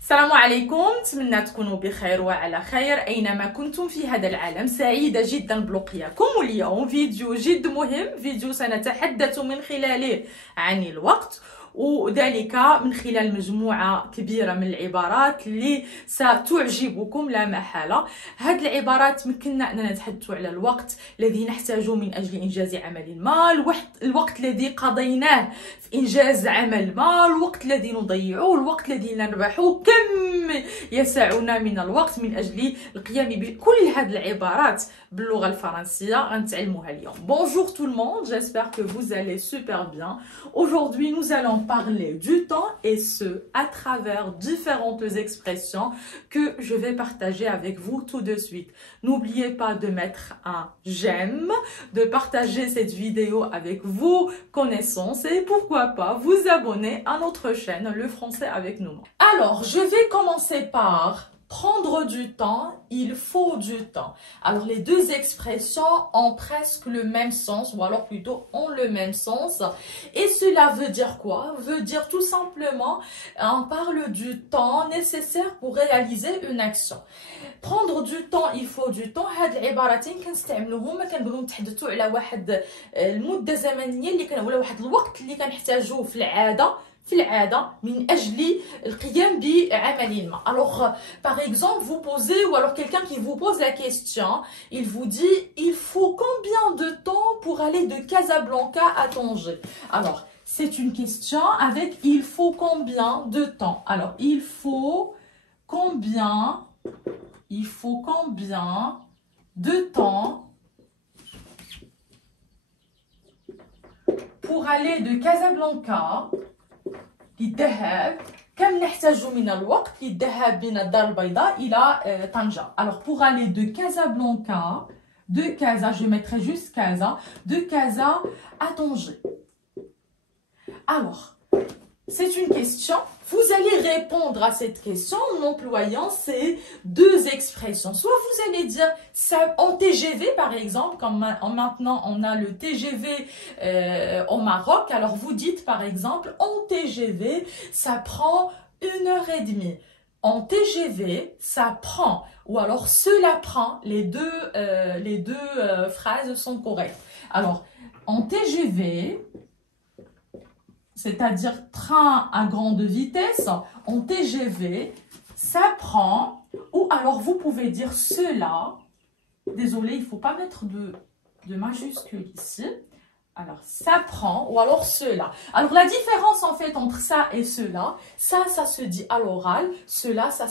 السلام عليكم، نتمنى تكونوا بخير وعلى خير أينما كنتم في هذا العالم. سعيدة جدا بلقياكم، واليوم فيديو جد مهم، فيديو سنتحدث من خلاله عن الوقت، وذلك من خلال مجموعة كبيرة من العبارات اللي ستعجبكم لا محالة. هذه العبارات تمكننا أننا نتحدث على الوقت الذي نحتاجه من أجل إنجاز عمل ما، الوقت الذي قضيناه في إنجاز عمل ما، الوقت الذي نضيعه، الوقت الذي نربحه، كم يسعنا من الوقت من أجل القيام بكل هذه العبارات باللغة الفرنسية غنتعلموها اليوم. Bonjour tout le monde, j'espère que vous allez super bien. Aujourd'hui, nous allons parler du temps et ce à travers différentes expressions que je vais partager avec vous tout de suite. N'oubliez pas de mettre un j'aime, de partager cette vidéo avec vos connaissances et pourquoi pas vous abonner à notre chaîne Le Français avec nous. Alors, je vais commencer par prendre du temps, il faut du temps. Alors, les deux expressions ont presque le même sens, ou alors plutôt ont le même sens. Et cela veut dire quoi? Veut dire tout simplement, on parle du temps nécessaire pour réaliser une action. Prendre du temps, il faut du temps. هاد العبارتين كنستعملوهم كنبغيو نتحدثوا على واحد المدة زمنية اللي ولا واحد الوقت اللي كنحتاجوه في العادة من أجل القيام بعمل ما. Alors, par exemple, vous posez, ou alors quelqu'un qui vous pose la question, il vous dit, il faut combien de temps pour aller de Casablanca à Tanger? Alors, c'est une question avec il faut combien de temps? Alors, il faut combien de temps pour aller de Casablanca للذهاب، كم نحتاج من الوقت للذهاب من الدار البيضاء إلى طنجة. Alors pour aller de Casablanca, de Casa, je mettrai juste Casa, de Casa à Tanger. Alors, c'est une question. Vous allez répondre à cette question en employant ces deux expressions. Soit vous allez dire ça en TGV par exemple, comme maintenant on a le TGV au Maroc. Alors vous dites par exemple en TGV ça prend 1h30. En TGV ça prend, ou alors cela prend, les deux phrases sont correctes. Alors en TGV, c'est-à-dire train à grande vitesse, en TGV, ça prend, ou alors vous pouvez dire cela, désolé, il ne faut pas mettre de majuscule ici, alors ça prend, ou alors cela. Alors la différence en fait entre ça et cela, ça se dit à l'oral, cela ça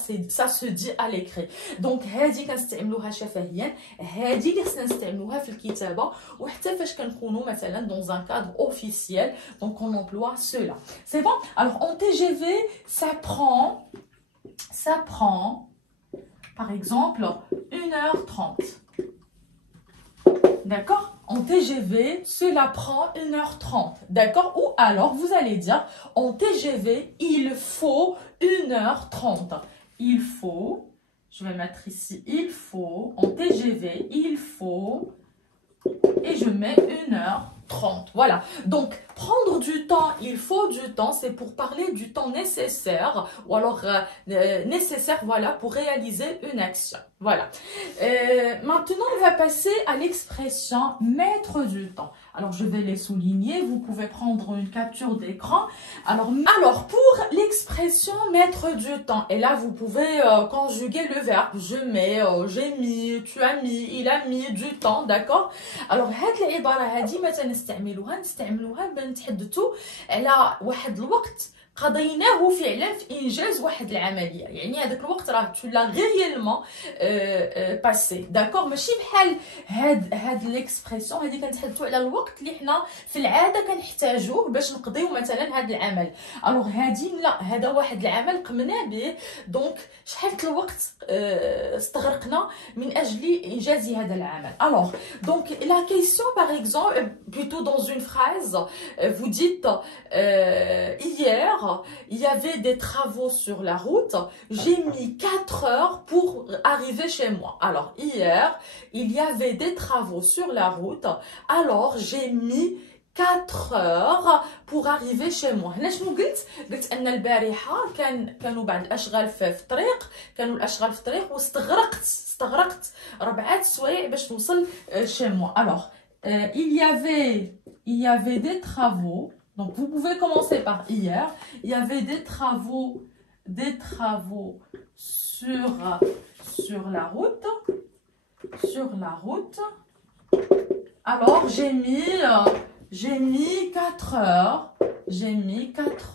se dit à l'écrit. Donc هذه كنستعملوها شفهيا، هذه اللي خصنا نستعملوها في الكتابه، وحتى فاش كنكونوا مثلا dans un cadre officiel, donc on emploie cela. C'est bon? Alors en TGV, ça prend par exemple 1h30. D'accord? En TGV, cela prend 1h30. D'accord? Ou alors, vous allez dire, en TGV, il faut 1h30. Il faut, je vais mettre ici, il faut, en TGV, il faut, et je mets 1h30. Voilà. Donc, prendre du temps, il faut du temps, c'est pour parler du temps nécessaire, ou alors nécessaire, voilà, pour réaliser une action. Voilà. Maintenant, on va passer à l'expression mettre du temps. Alors, je vais les souligner. Vous pouvez prendre une capture d'écran. Alors, pour l'expression mettre du temps, et là, vous pouvez conjuguer le verbe. Je mets, j'ai mis, tu as mis, il a mis du temps, d'accord? Alors, هاد العبارة هادي متى نستعملوها بنتحدثوا على واحد الوقت قضيناه فعلا في انجاز واحد العمليه، يعني هذاك الوقت راه تو لا ريالمون باسي، داكور؟ ماشي بحال هاد ليكسبرسيون هذه كنتحدثوا على الوقت اللي حنا في العاده كنحتاجوه باش نقضيو مثلا هاد العمل. الوغ هادي لا، هذا واحد العمل قمنا به، دونك شحال الوقت استغرقنا من اجل انجاز هذا العمل. الوغ دونك la question par exemple, plutôt dans une phrase, vous dites hier il y avait des travaux sur la route, j'ai mis 4 heures pour arriver chez moi. Alors hier, il y avait des travaux sur la route, alors j'ai mis 4 heures pour arriver chez moi. هنا شنو قلت ان البارحه كانوا بعض الاشغال في الطريق، كانوا الاشغال في الطريق واستغرقت 4 سوايع باش نوصل chez moi. Alors il y avait des travaux. Donc vous pouvez commencer par hier. Il y avait des travaux sur la route. Alors j'ai mis 4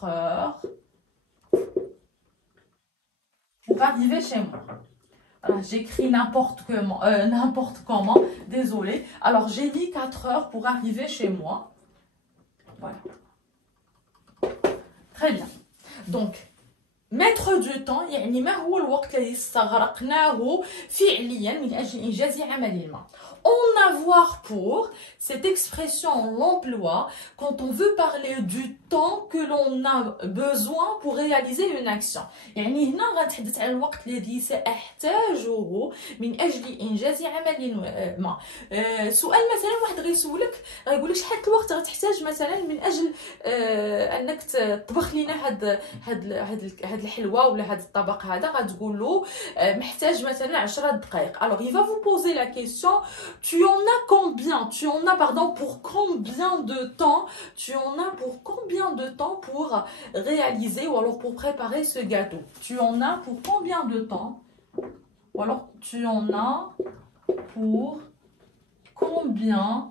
heures. Pour arriver chez moi. J'écris n'importe comment, désolé. Alors j'ai mis 4 heures pour arriver chez moi. Voilà. Très bien. Donc mettre du temps يعني ما هو الوقت الذي استغرقناه فعليا من أجل إنجاز عمل ما. En avoir pour, cette expression on l'emploie quand on veut parler du temps que l'on a besoin pour réaliser une action. يعني هنا غنتحدث عن الوقت الذي سأحتاجه من أجل إنجاز عمل ما. سؤال مثلا واحد غيسولك غيقول لك شحال الوقت غتحتاج مثلا من أجل أنك تطبخ لنا هاد الحلوه ولا هاد الطبق هذا، غتقول له محتاج مثلا 10 دقائق. Alors il va vous poser la question tu en as pour combien de temps, pour réaliser ou alors pour préparer ce gâteau. Tu en as pour combien de temps, ou alors tu en as pour combien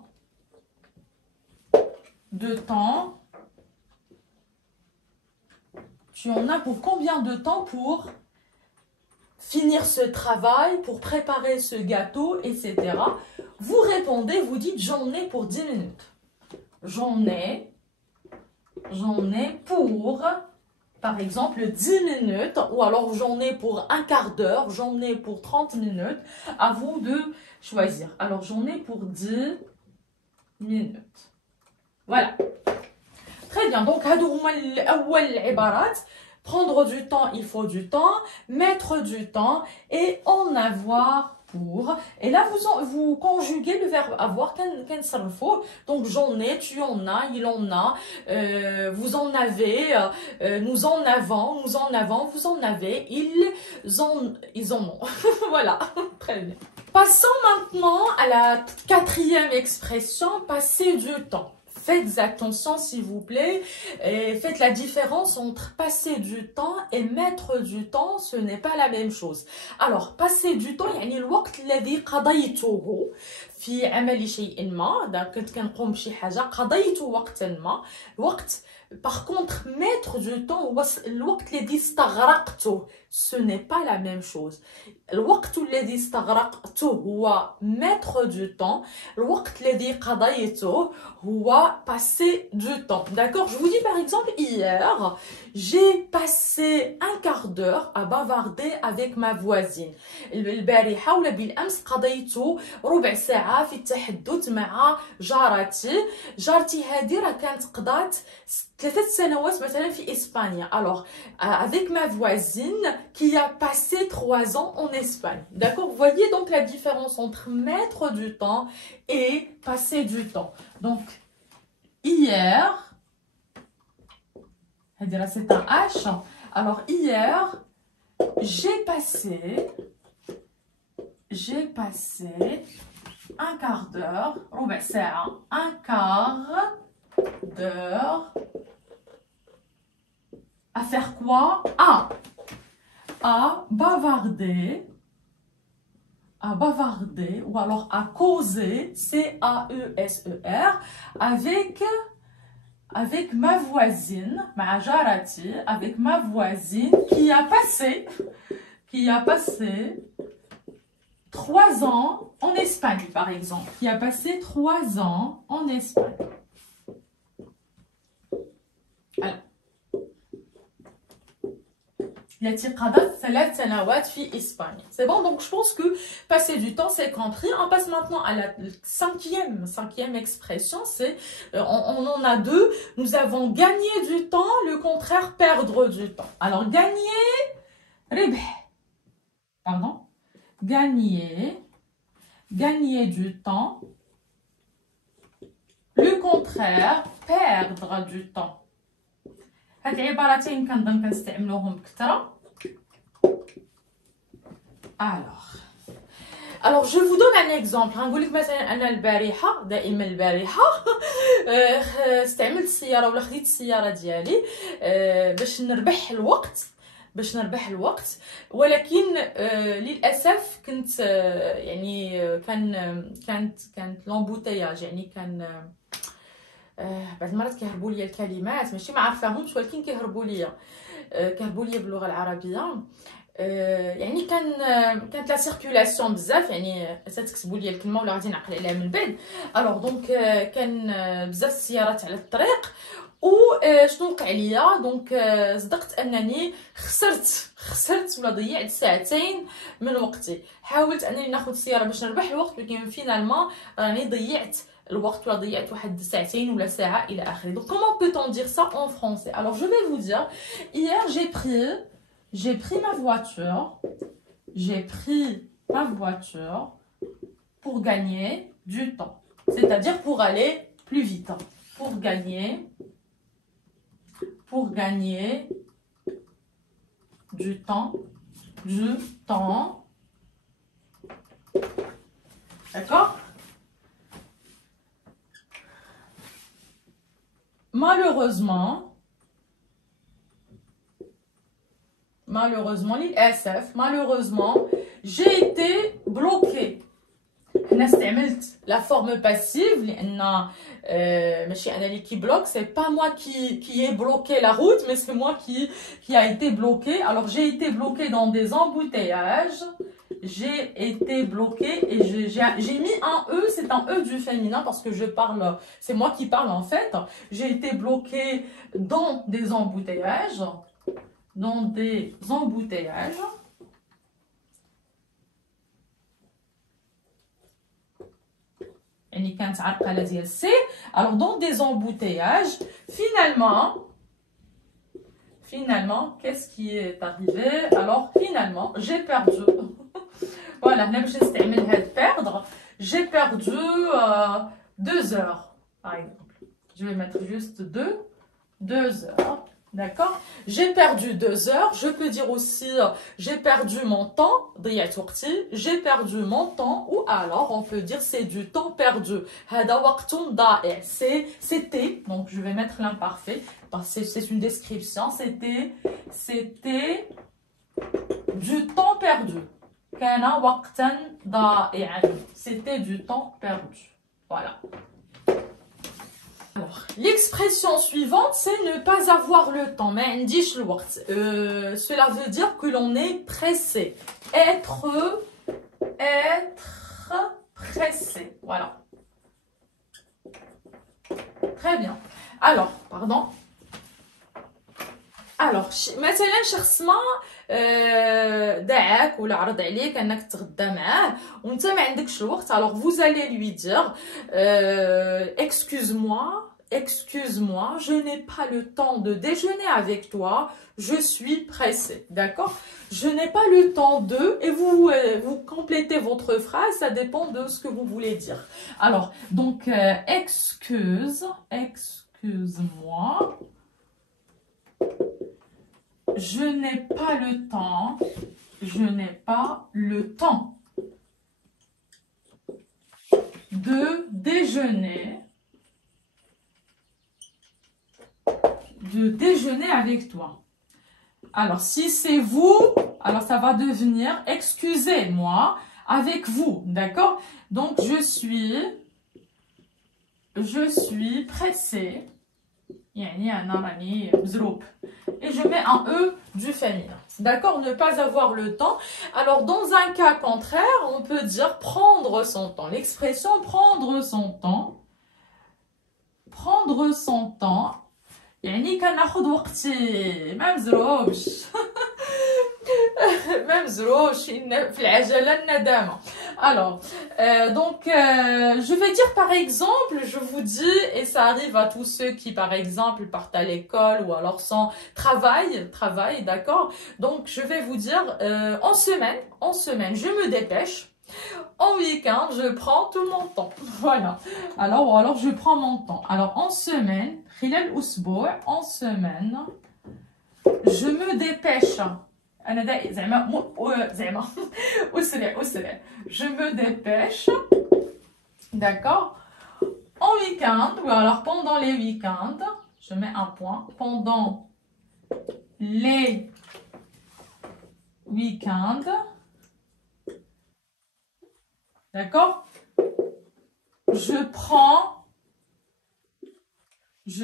de temps, tu en as pour combien de temps pour finir ce travail, pour préparer ce gâteau, etc. Vous répondez, vous dites j'en ai pour 10 minutes. J'en ai pour, par exemple, 10 minutes, ou alors j'en ai pour un quart d'heure, j'en ai pour 30 minutes. À vous de choisir. Alors j'en ai pour 10 minutes. Voilà. Très bien, donc prendre du temps, il faut du temps, mettre du temps et en avoir pour. Et là, vous conjuguez le verbe avoir, donc j'en ai, tu en as, il en a, vous en avez, nous en avons, vous en avez, ils en ont. Voilà, très bien. Passons maintenant à la 4e expression, passer du temps. Faites attention s'il vous plaît, et faites la différence entre passer du temps et mettre du temps, ce n'est pas la même chose. Alors, passer du temps, يعني الوقت الذي قضيته في عمل شيء ما، كنت كنقوم بشي حاجة قضيت وقتا ما، الوقت. Par contre, mettre du temps, الوقت الذي استغرقته, ce n'est pas la même chose. الوقت الذي استغرقته هو mettre du temps, الوقت الذي قضيته هو passer du temps. D'accord? Je vous dis par exemple, hier, j'ai passé un quart d'heure à bavarder avec ma voisine. البارحة ولا بالأمس قضيت ربع ساعة في التحدث مع جارتي هذه راه كانت قضات 3 سنوات مثلا في إسبانيا. Alors, avec ma voisine qui a passé 3 ans en Espagne. D'accord? Vous voyez donc la différence entre mettre du temps et passer du temps. Donc, hier, c'est un H. Alors, hier, j'ai passé un quart d'heure, un quart d'heure à faire quoi? À bavarder, ou alors à causer, C-A-E-S-E-R, avec ma voisine, avec ma voisine qui a passé 3 ans en Espagne, par exemple. Qui a passé 3 ans en Espagne. Alors. C'est bon, donc je pense que passer du temps, c'est compris. On passe maintenant à la cinquième expression. C'est, on en a 2. Nous avons gagné du temps, le contraire, perdre du temps. Alors, gagner du temps, Le contraire, perdre du temps. هاد العبارتين كنظن كنستعملوهم بكثرة. Alors je vous donne un exemple. غنقول لك مثلا انا البارحه دائما البارحه استعملت السياره ولا خديت السياره ديالي باش نربح الوقت ولكن للاسف كنت يعني كانت لومبوتياج يعني كان بعض المرات كيهربوا لي الكلمات ماشي ما عارفاهمش ولكن كيهربوا لي باللغه العربيه يعني كانت لا سيركولاسيون بزاف يعني تكتبوا لي الكلمه ولا غادي نعقل عليها من بعد. الوغ دونك كان بزاف السيارات على الطريق و شنو وقع ليا دونك صدقت انني خسرت ولا ضيعت ساعتين من وقتي. حاولت انني ناخذ السياره باش نربح الوقت ولكن فينالمون راني ضيعت الوقت ولا ضيعت واحد ساعتين ولا ساعه الى اخره. دونك comment peut-on dire ça en français? Alors je vais vous dire, hier j'ai pris ma voiture pour gagner du temps, c'est-à-dire pour aller plus vite, pour gagner du temps, d'accord? Malheureusement, j'ai été bloquée. هنا استعملت la forme passive لأن ماشي أنا اللي كي bloque, c'est pas moi qui ai bloqué la route, mais c'est moi qui a été bloqué. Alors j'ai été bloquée dans des embouteillages. J'ai été bloquée et j'ai mis un E, c'est un E du féminin parce que je parle, c'est moi qui parle en fait. J'ai été bloquée dans des embouteillages. يعني كانت عرقله ديال السي. alors dans des embouteillages finalement qu'est-ce qui est arrivé? alors finalement j'ai perdu voilà هنا باش نستعمل هاد perdre. j'ai perdu 2 heures par exemple. je vais mettre juste 2 heures. D'accord? J'ai perdu 2 heures. Je peux dire aussi j'ai perdu mon temps. ضيعت وقتي. J'ai perdu mon temps. Ou alors on peut dire c'est du temps perdu. هذا وقت ضائع. C'était. Donc je vais mettre l'imparfait parce que c'est une description. C'était du temps perdu. كان وقتا ضائعا. C'était du temps perdu. Voilà. Alors, l'expression suivante, c'est ne pas avoir le temps. Mais cela veut dire que l'on est pressé. Être pressé. Voilà. Très bien. Alors, pardon. Alors, مثلا شخص ما دعاك ولا عرض عليك انك تغدى معاه وانت ما عندكش الوقت. alors vous allez lui dire excuse-moi, je n'ai pas le temps de déjeuner avec toi, je suis pressée. D'accord? Je n'ai pas le temps de, et vous complétez votre phrase, ça dépend de ce que vous voulez dire. Alors, donc excuse-moi, je n'ai pas le temps de déjeuner avec toi. Alors, si c'est vous, alors ça va devenir excusez-moi avec vous, d'accord? Donc, je suis pressée. يعني أنا راني مزروب. Et je mets un E du féminin. D'accord? Ne pas avoir le temps. Alors, dans un cas contraire, on peut dire prendre son temps. L'expression prendre son temps. يعني كناخذ وقتي ما مزروبش. ما مزروبش في العجله الندامه. Alors, donc, je vais dire par exemple, je vous dis, et ça arrive à tous ceux qui, par exemple, partent à l'école ou alors sans travail, d'accord? Donc, je vais vous dire, en semaine, je me dépêche. En week-end, je prends tout mon temps. Voilà. Alors je prends mon temps. Alors, en semaine, en semaine, je me dépêche. Je me dépêche. D'accord? En week-end, ou alors pendant les week-ends, je mets un point. Pendant les week-ends. D'accord? Je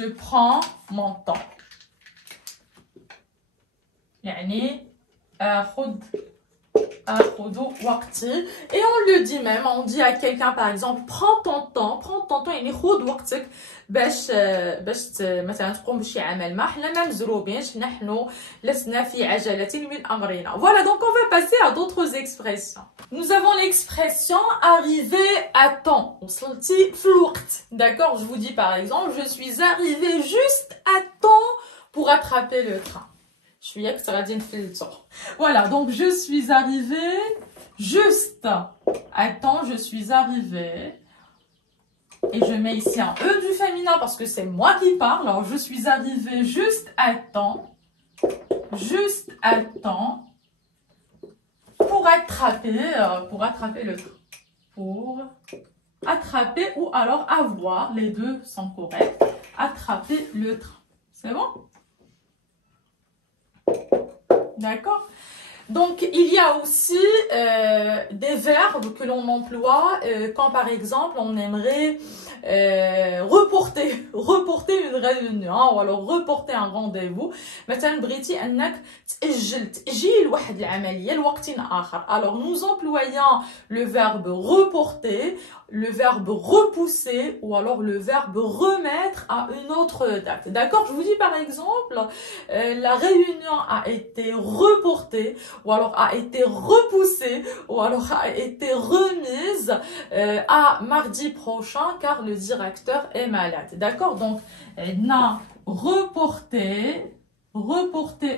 prends mon temps. يعني أخذ وقتي. Et on le dit même, on dit à quelqu'un par exemple, prends ton temps, يعني خذ وقتك باش مثلا تقوم بشي عمل ما. حنا ما مزروبينش، نحن لسنا في عجلة من أمرنا. Voilà, donc on va passer à d'autres expressions. Nous avons l'expression arriver à temps. وصلتي في الوقت. D'accord, je vous dis par exemple, je suis arrivée juste à temps pour attraper le train. Voilà, donc je suis arrivée juste à temps, je suis arrivée. Et je mets ici un E du féminin parce que c'est moi qui parle. Alors, je suis arrivée juste à temps pour attraper le train. Pour attraper ou alors avoir, les deux sont corrects, attraper le train. C'est bon? D'accord? Donc, il y a aussi des verbes que l'on emploie quand, par exemple, on aimerait reporter une réunion ou alors reporter un rendez-vous. مثلا بغيتي أنك تأجل تأجيل واحد العملية لوقت آخر. Alors, nous employons le verbe reporter, le verbe repousser ou alors le verbe remettre à une autre date. D'accord? Je vous dis par exemple, la réunion a été reportée ou alors a été repoussée ou alors a été remise à mardi prochain car le directeur est malade. D'accord? Donc, on a reporté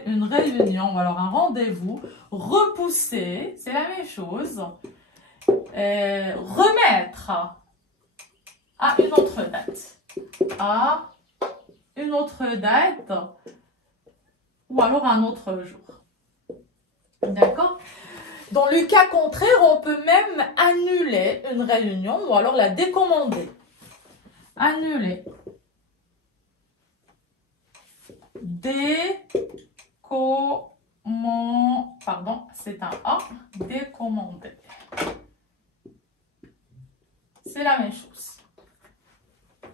une réunion ou alors un rendez-vous, repousser, c'est la même chose. Remettre à une autre date, ou alors un autre jour. D'accord? Dans le cas contraire, on peut même annuler une réunion ou alors la décommander. Annuler. Pardon, c'est un A. Décommander. C'est la même chose.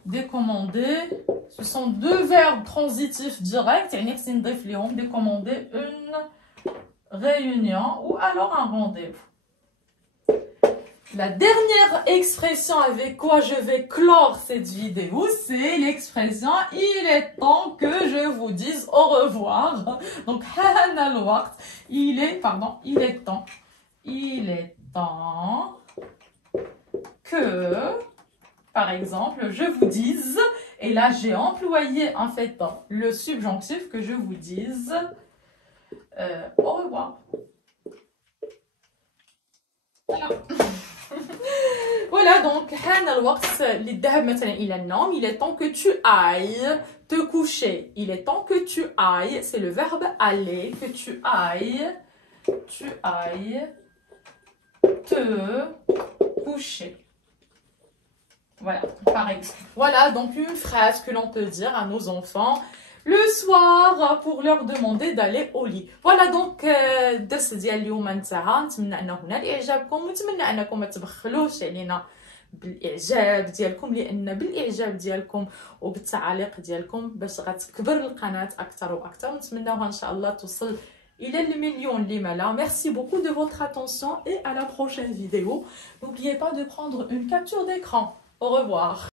Décommander, ce sont deux verbes transitifs directs. Décommander une réunion ou alors un rendez-vous. La dernière expression avec quoi je vais clore cette vidéo, c'est l'expression « Il est temps que je vous dise au revoir ». Donc, il est temps que, par exemple, je vous dise, et là j'ai employé en fait le subjonctif, que je vous dise au revoir. Voilà. Voilà, donc il est temps que tu ailles te coucher. Il est temps que tu ailles, c'est le verbe aller, que tu ailles te coucher. Voilà, par exemple. Voilà, donc une phrase que l'on peut dire à nos enfants le soir pour leur demander d'aller au lit. Voilà, donc الدرس ديال اليوم انتهى. نتمنى انه نال اعجابكم ونتمنى انكم ما تبخلوش علينا بالاعجاب ديالكم، لان بالاعجاب ديالكم وبالتعاليق ديالكم باش غتكبر القناه اكثر واكثر. نتمناوها ان شاء الله توصل الى المليون لما لا. Merci beaucoup de votre attention et à la prochaine vidéo. N'oubliez pas de prendre une capture d'écran. Au revoir.